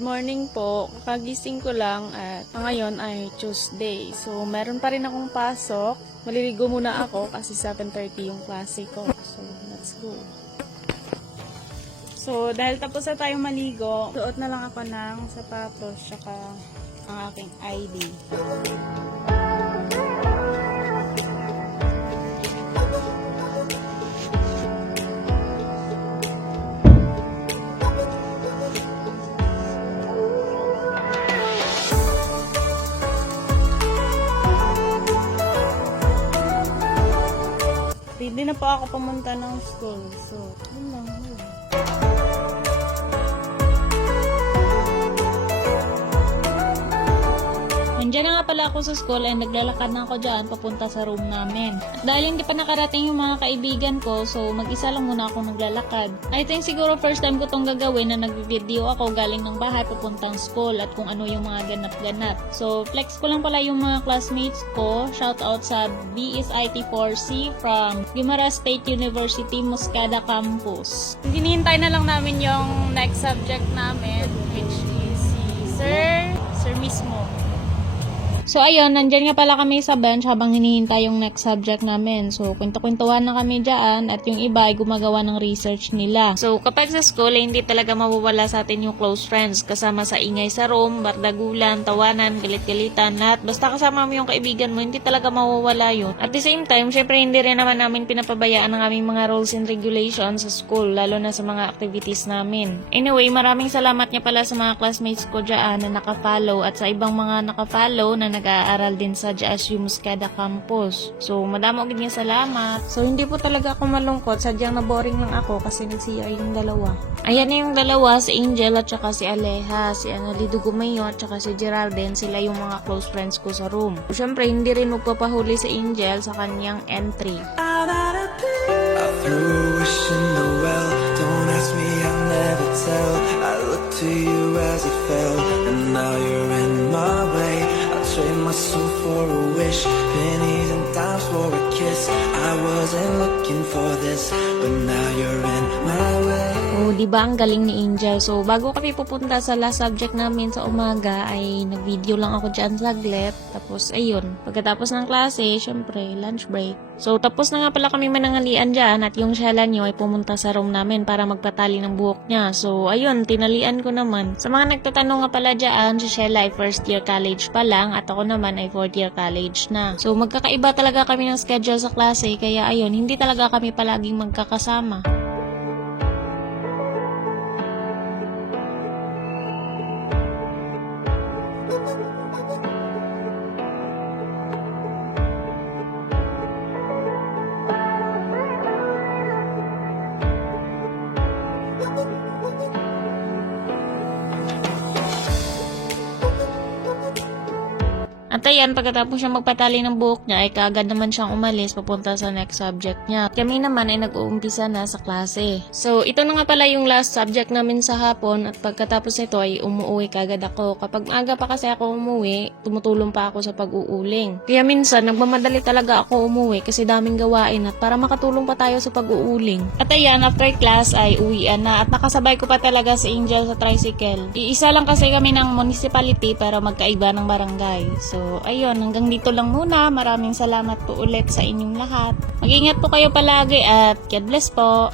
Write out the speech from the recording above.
morning po. Kagising ko lang at ngayon ay Tuesday. So, meron pa rin akong pasok. Maliligo muna ako kasi 7.30 yung klase ko. So, let's go. So, dahil tapos na tayong maligo, suot na lang ako ng sapatos tsaka ang aking ID. Ready na po ako pumunta ng school. So, yun lang. yun. Na pala ako sa school and naglalakad na ako dyan papunta sa room namin. Dahil hindi pa nakarating yung mga kaibigan ko, so mag-isa lang muna ako naglalakad. I think siguro first time ko tong gagawin na nag-video ako galing ng bahay papuntang school at kung ano yung mga ganap-ganap. So flex ko lang pala yung mga classmates ko. Shout out sa BSIT4C from Guimaras State University, Moscada Campus. Hinihintay na lang namin yung next subject namin, which is si Sir. So ayun, nandyan nga pala kami sa bench habang hinihintay yung next subject namin. So kwento-kwentuhan na kami dyan at yung iba ay gumagawa ng research nila. So kapag sa school, eh, hindi talaga mawawala sa atin yung close friends. Kasama sa ingay sa room, bardagulan, tawanan, galit-galitan, lahat. Basta kasama mo yung kaibigan mo, hindi talaga mawawala yun. At the same time, syempre hindi rin naman namin pinapabayaan ang aming mga rules and regulations sa school, lalo na sa mga activities namin. Anyway, maraming salamat niya pala sa mga classmates ko dyan na nakafollow at sa ibang mga nakafollow na nag-aaral din sa JSU Muscada Campus. So, madamo gid niya salamat. So, hindi po talaga ako malungkot. Sadyang na-boring lang ako kasi nag-CR yung dalawa. Ayan na yung dalawa, si Angel at saka si Aleja, si Annalyn Dugumayo at saka si Geraldine, sila yung mga close friends ko sa room. Siyempre, hindi rin magpapahuli si Angel sa kanyang entry. I threw a my soul for a wish, pennies and dimes for a kiss. I wasn't looking for this, but now you're in. Oh, di ba ang galing ni Angel? So, bago kami pupunta sa last subject namin sa umaga, ay nag-video lang ako dyan saglit. Tapos, ayun. Pagkatapos ng klase, syempre, lunch break. So, tapos na nga pala kami manangalian dyan at yung Shella nyo ay pumunta sa room namin para magpatali ng buhok niya. So, ayun, tinalian ko naman. Sa mga nagtatanong nga pala dyan, si Shella ay first year college pa lang at ako naman ay fourth year college na. So, magkakaiba talaga kami ng schedule sa klase kaya ayun, hindi talaga kami palaging magkakasama. At ayan, pagkatapos siya magpatali ng buhok niya, ay kaagad naman siyang umalis papunta sa next subject niya. Kami naman ay nag-uumpisa na sa klase. So, ito na nga pala yung last subject namin sa hapon at pagkatapos nito ay umuwi kaagad ako. Kapag maaga pa kasi ako umuwi, tumutulong pa ako sa pag-uuling. Kaya minsan, nagmamadali talaga ako umuwi kasi daming gawain at para makatulong pa tayo sa pag-uuling. At ayan, after class ay uwian na at nakasabay ko pa talaga si Angel sa tricycle. Iisa lang kasi kami ng municipality pero magkaiba ng barangay. So, ayun, hanggang dito lang muna. Maraming salamat po ulit sa inyong lahat. Mag-ingat po kayo palagi at God bless po.